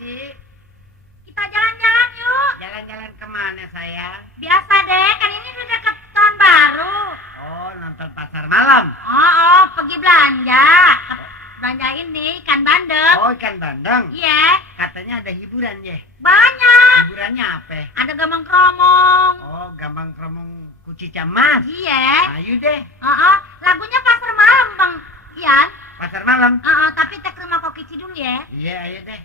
sih? Kita jalan-jalan yuk. Jalan-jalan kemana sayang? Biasa deh, kan ini udah deket tahun baru. Oh, nonton pasar malam. Oh, pergi belanja. Belanja ini ikan bandeng. Oh, ikan bandeng. Iya. Katanya ada hiburan ya. Banyak. Hiburannya apa? Ada gambang kromong. Oh, gambang kromong kuci camas. Iya. Ayo deh. Lagunya pasar malam Bang Ian. Pasar malam. Tapi kita ke rumah Kokici dulu ya. Iya, ayo deh.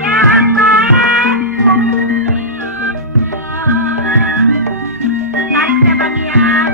yang baik tarik deh Bang Ian.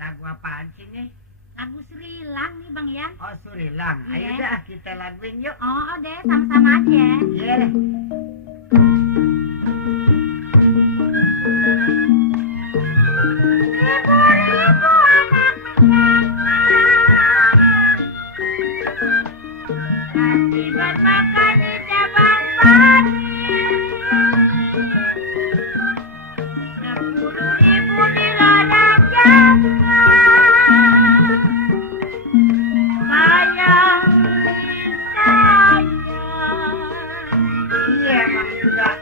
Lagu apaan sih nih? Lagu Srilang nih Bang Ian. Oh, Surilang. Ayo Iya. dah kita laguin yuk. Oh deh, sama-sama aja ya. Iya deh. Ibu-ibu anak menyanyi, kasih bermakan di cabang padi. 10.000 di ladang jangan, sayang sayang. Iya, emang sudah.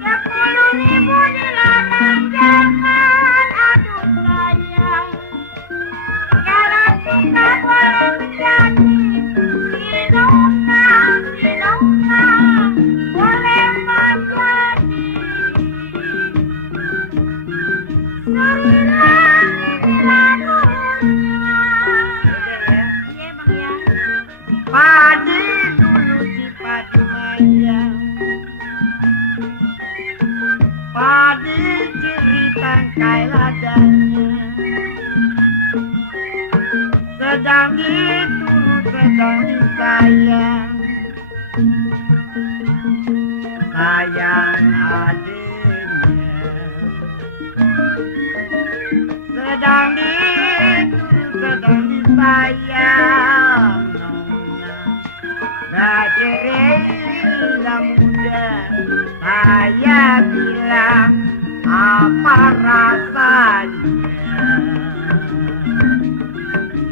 10.000 di ladang jangan, aduh sayang. Jalan suka boleh menjadi sinungan, sinungan boleh menjadi. Surilang ini lagunya. Udah ya. Iya Bang ya. Padi dulu si padi maya. Padi ciri tangkai ladangnya. Sedang diturut, sedang disayang. Sayang adiknya. Sedang diturut, sedang disayang. Nona Raja muda, saya bilang apa rasanya?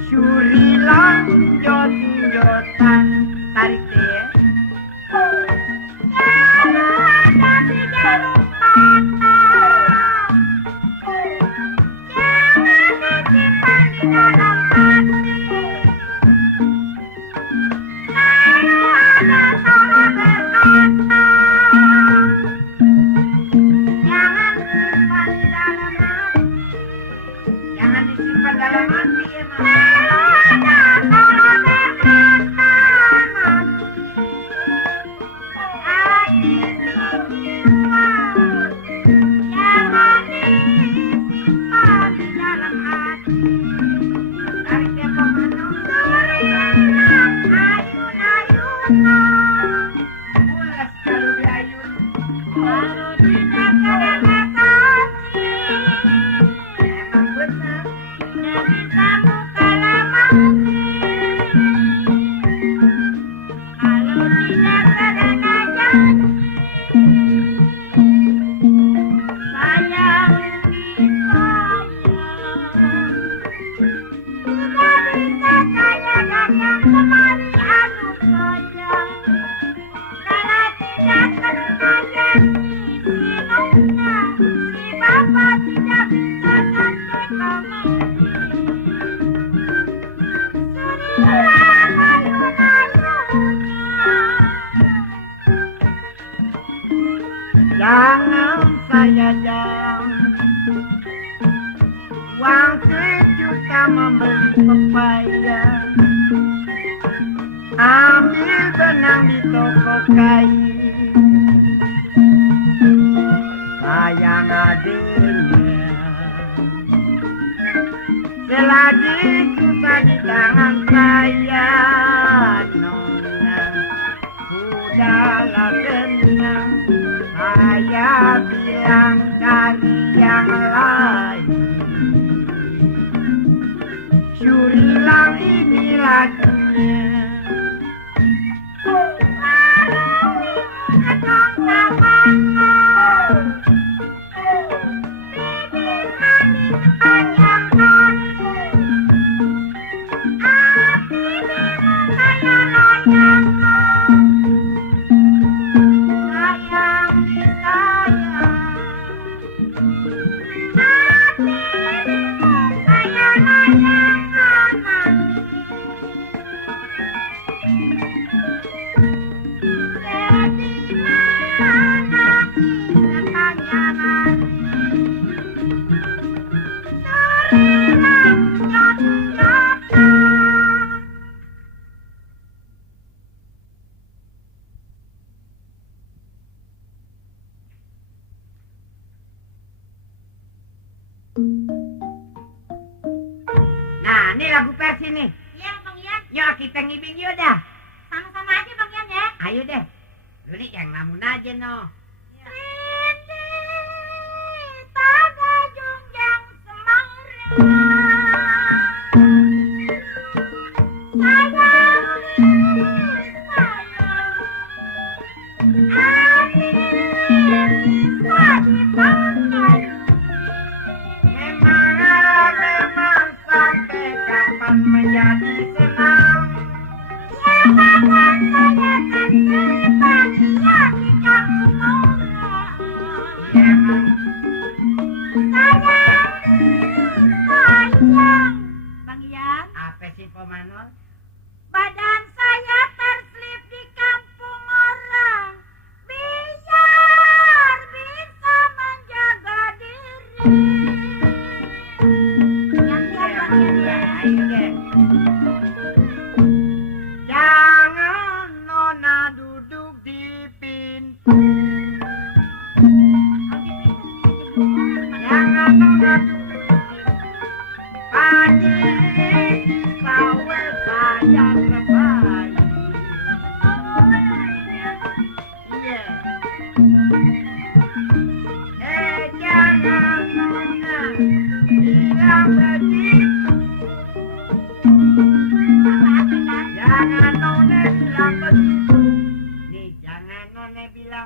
Surilang jot-jotan, tarik deh. Jangan disimpan dalam hati ya, Pulas kalau diayun. Emang benar. Jangan saya jauh, uang sejuta membeli pepaya, ambil benang di toko kayu, sayang adiknya, selagi susah di tangan saya, nona, sudahlah tenang. Saya bilang cari yang lain. Surilang ini lagunya. Nah, ini lagu versi nih. Iya, Bang Ian. Yuk kita ngibing yuk dah. Sama-sama aja, Bang Ian ya. Ayo deh. Lu nih yang lamun aja no. Pada junjang semangring, Memang sampai kapan menjadi senang. saya kan bahagia di kampung.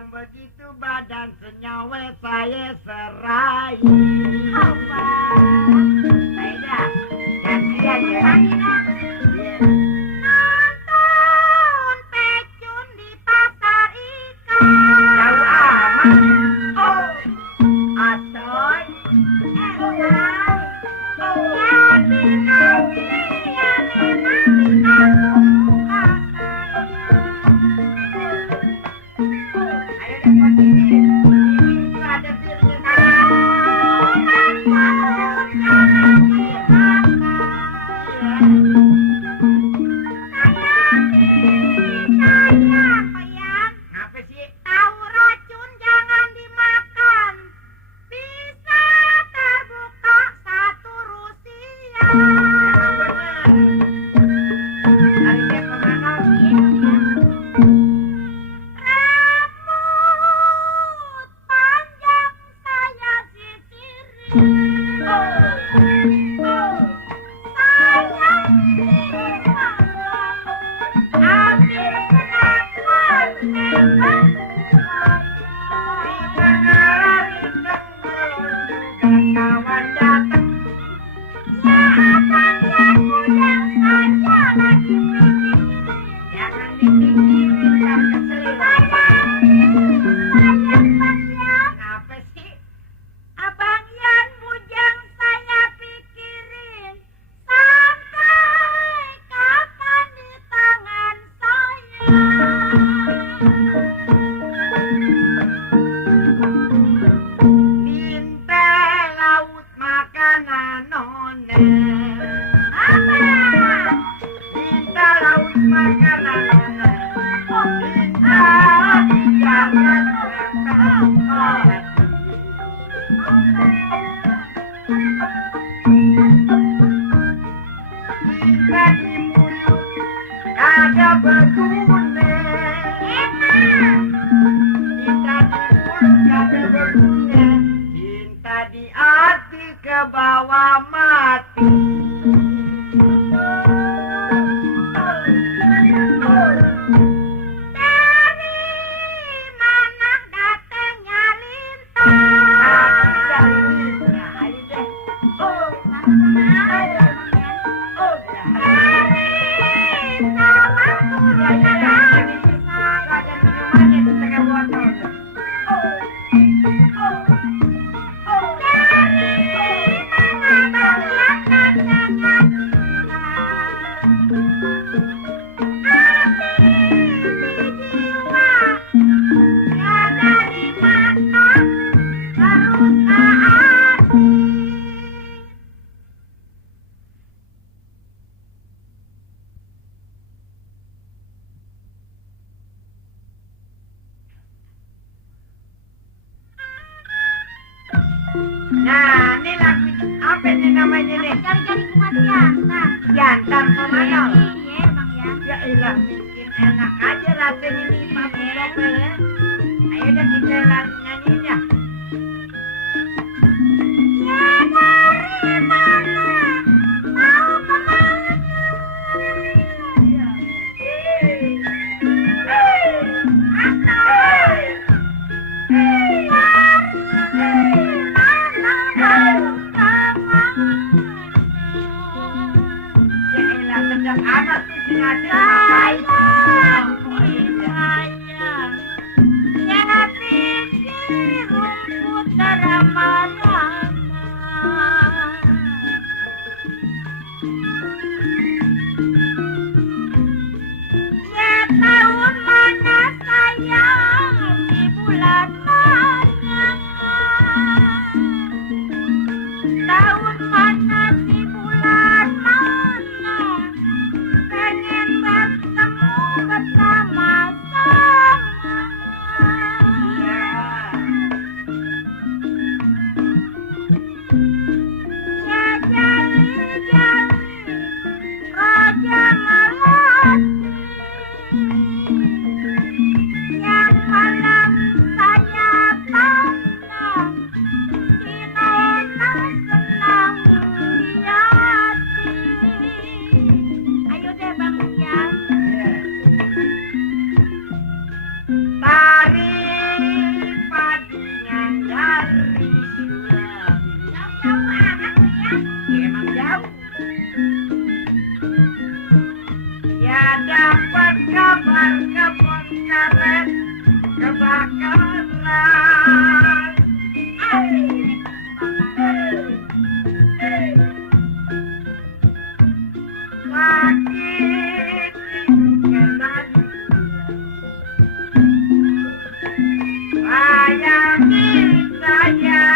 Yang begitu badan senyawa saya serai. Aida, gantian ya. Nonton pecun di pasar ikan. Jauh amat. Oh, atoy. Jadi nanti ya memang suka Ayo deh buat ini. Ini itu ada pirnya. Apa sih? Tahu racun jangan dimakan. Bisa terbuka satu Rusia. Emang bener. Hari dia kemana? Rambut panjang saya sisirin. Saya ambil pengakuan hebat. Kawan datang. Ya abang dan bujang saya lagi pikirin. Jangan dipikirin dan keselin. Kenapa sih? Abang Yan bujang saya pikirin sampai kapan di tangan saya. Minta laut makanan nona. Abang, Minta laut makanan nona. Minta jangan sampai. Minta di mulut kagak berguna. Cinta di mulut kagak berguna. Cinta di hati ke bawah mati. dari mana datangnya lintang? Dari Lina, ayo deh. Oh, oh, ya. Dari sawah turun Ya, ke ya, kaki ya. saya. Ada minumannya di tengah botol. Oh, oh, oh. Dari mana banyak datangnya Nah, ini lagu apa ini namanya nih? Jari-jari kuat jantan. Jantan pemanau. Iya, Bang ya. Ya ilah, mungkin enak aja rasanya nih Pak Mustafa ya. Ayo dah kita nyanyiin ya. Ya dari mana mau kemana? Iya. Ya ilah, sedap amat tuh si Nadia ngapain. Ya pikir kebakaran. Sakit kena bayangi saya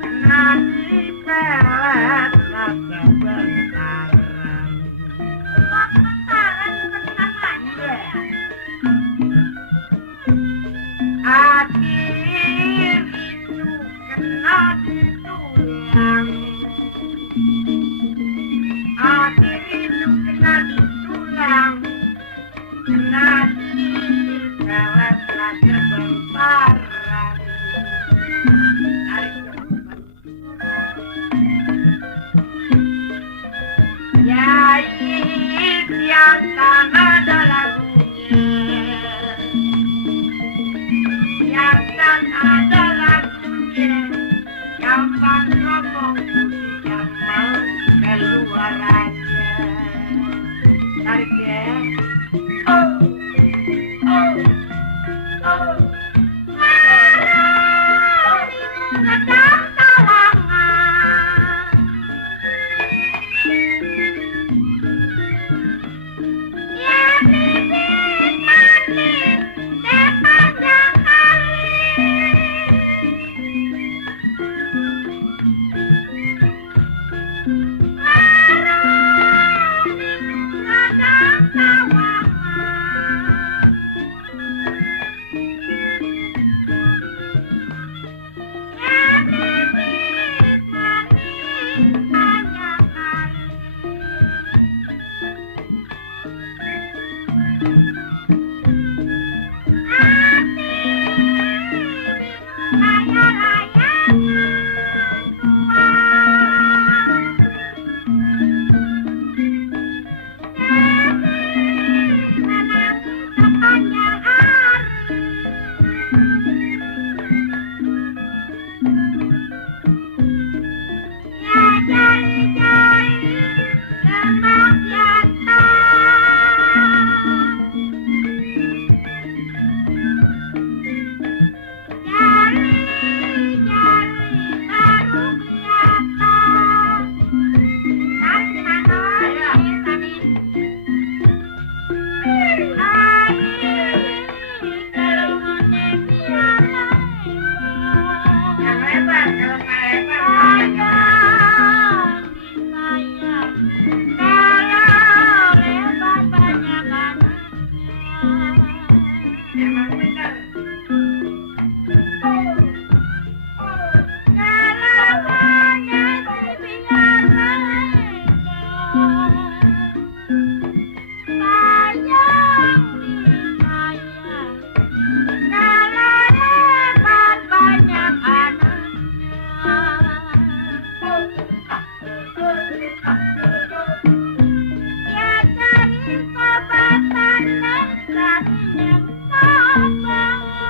kena dipelet rasa bentaran. Bentaran seperti namanya. Hati rindu kena di tulang. Hati rindu kena di tulang. Kena dipelet rasa bentaran. Tarik jauh. Yai yang tanah ada lagunya, yang tan ada lagunya, gampang ngomong tidak mau keluarannya. Tarik ya. Oh, oh, oh. Kadang talangan. Ya bibit manis sepanjang kali. Kadang tawangan. Ya bibit manis sepanjang kali. Yang lebar, kalau nggak lebar, emang benar. Ya cari sahabatan dan cari yang sabar.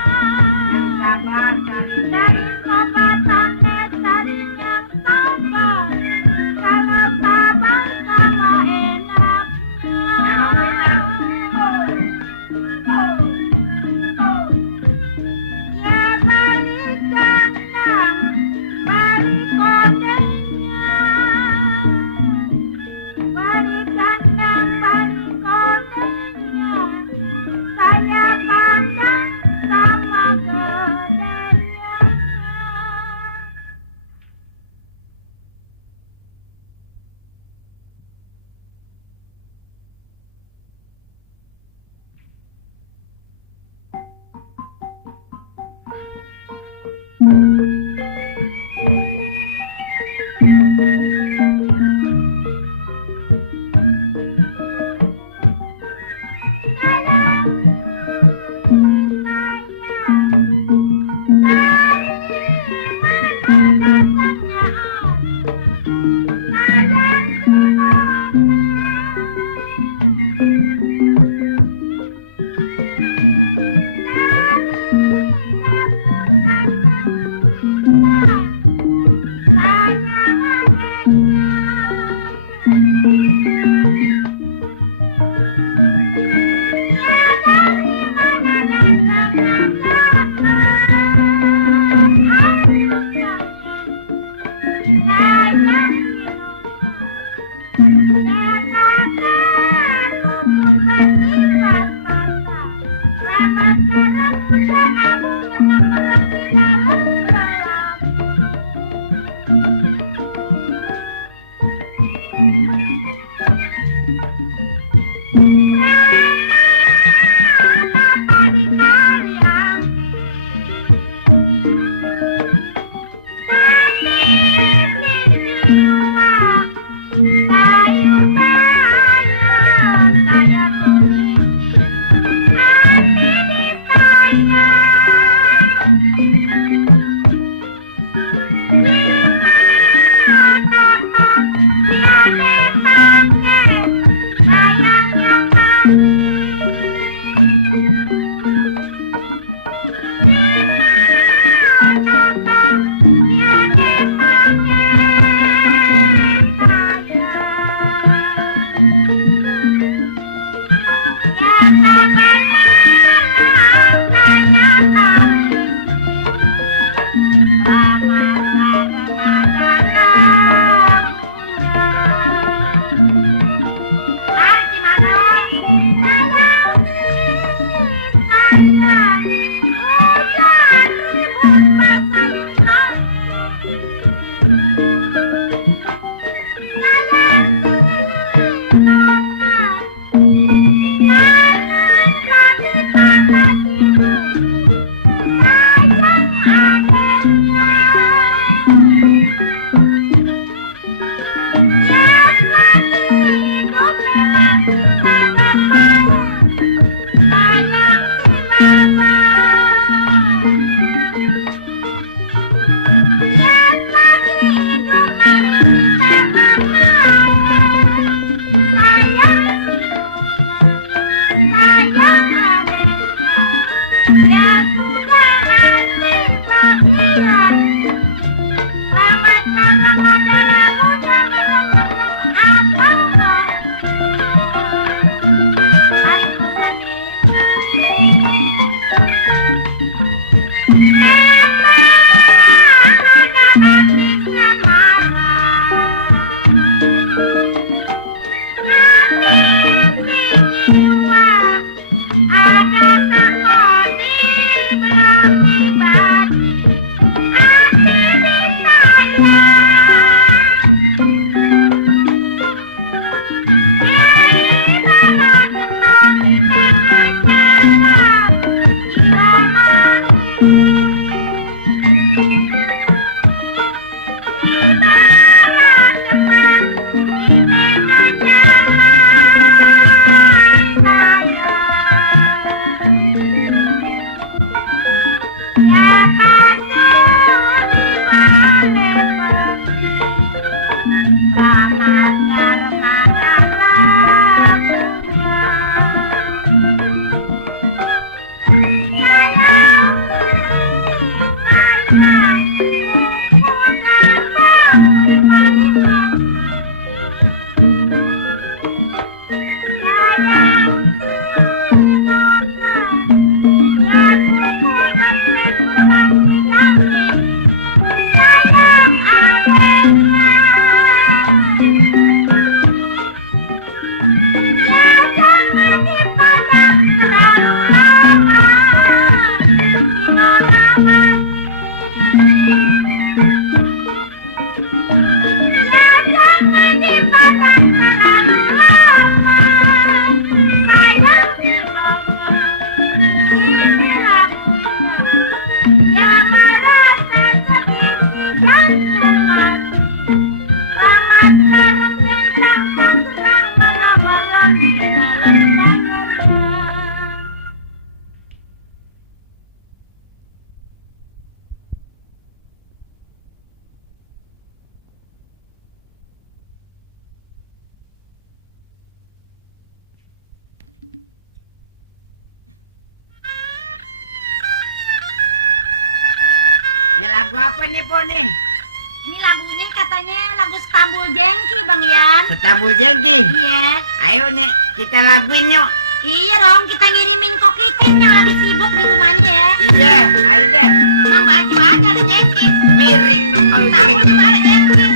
Ini lagunya katanya lagu Stabul Jengki, Bang Yan. Stabul Jengki? Iya. Ayo nih, kita laguin yuk. Iya dong, kita ngirimin kok Kikin yang lagi sibuk di rumahnya ya. Iya, ayo. Sama aja ada Jengki. Mirip. Aku juga ada Jengki.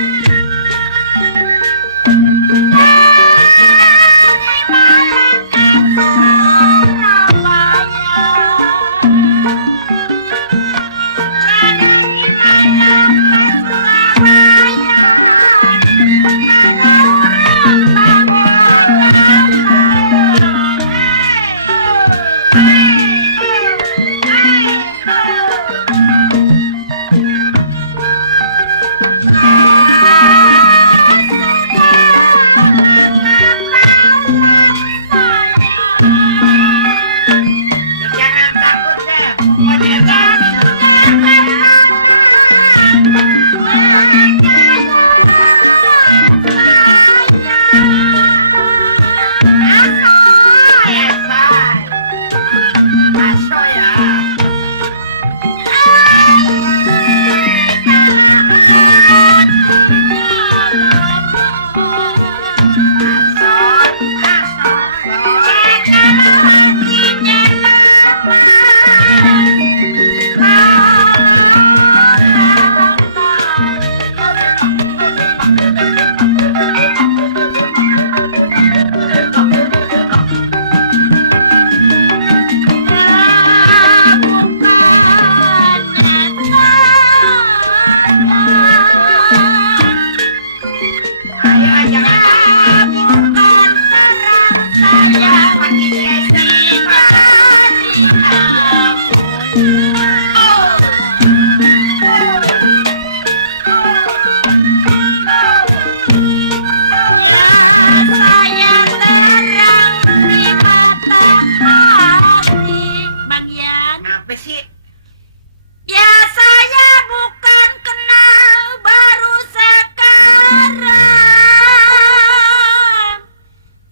Ya saya bukan kenal baru sekarang.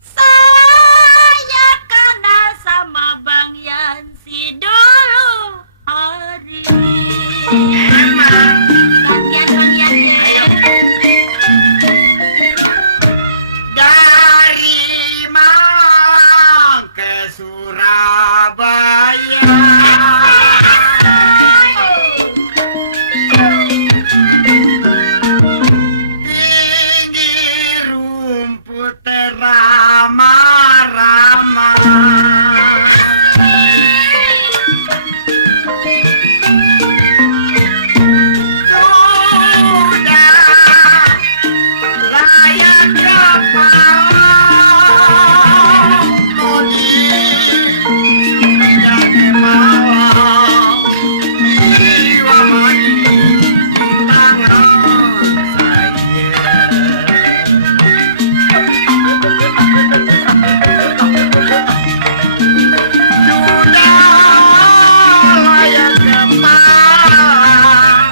Saya kenal sama Bang Yansi dulu hari. Gantian Bang Yansi. Dari Malang ke Surabaya. Tinggi rumput ramah-ramah. Sudah layak kepala mudi sudah kemalang jiwa mati di tangan sudah layak kemalang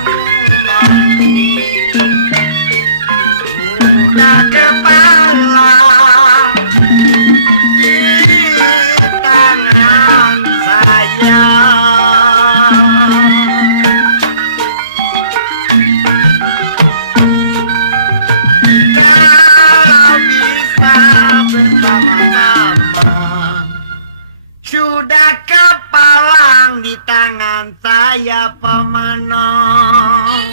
sudah kepala di tangan saya. Kalau bisa bersama-sama, sudah kepalang di tangan saya pemenang.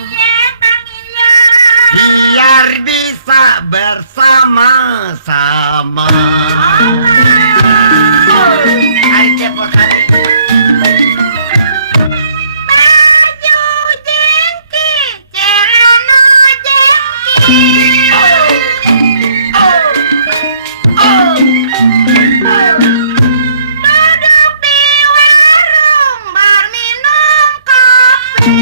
Biar bisa bersama-sama. Hari cepot hari. Baju jengki, celana jengki. Duduk di warung bar minum kopi.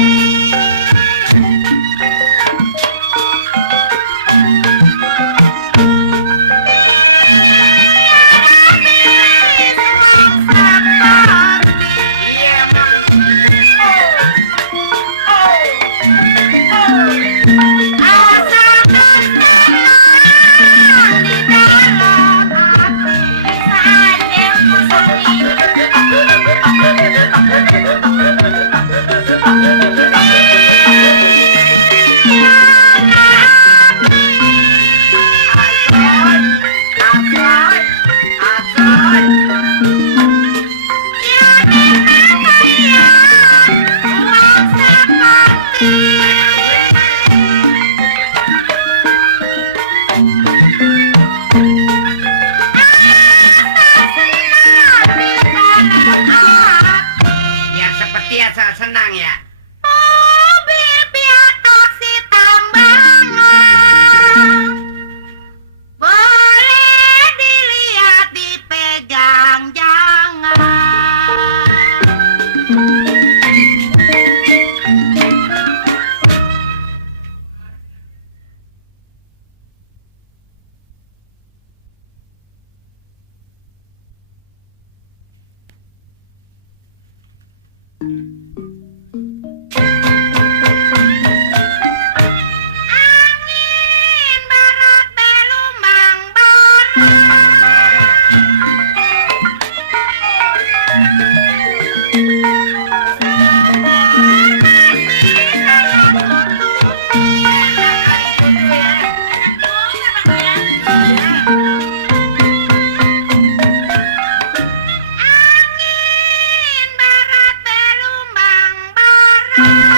Ya seperti biasa senang ya. Mobil piatok si tambangan boleh dilihat dipegang jangan. Jangan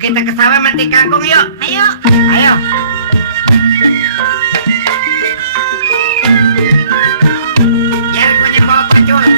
kita ke sawah mati kangkung yuk. Ayo. Ayo. Jangan punya bawa pacul.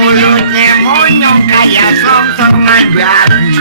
Mulutnya monyong kayak song-songan babi.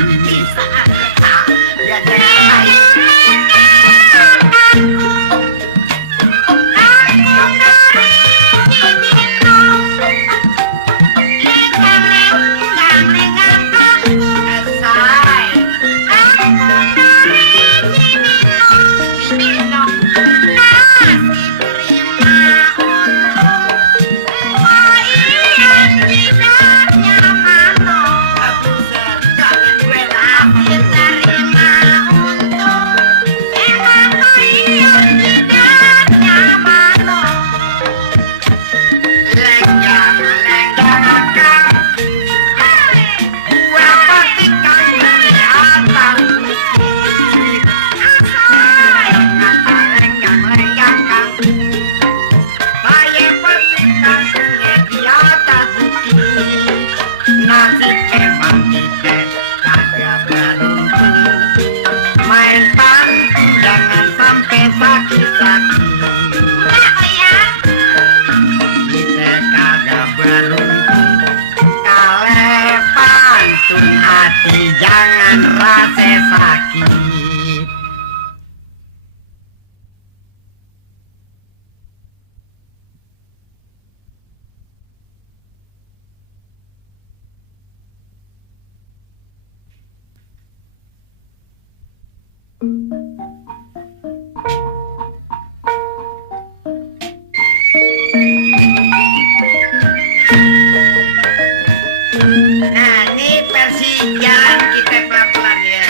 Jangan rasa sakit. Nah, ini versi jalan kita pelan-pelan ya.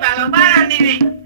tiba lebaran ini.